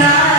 night.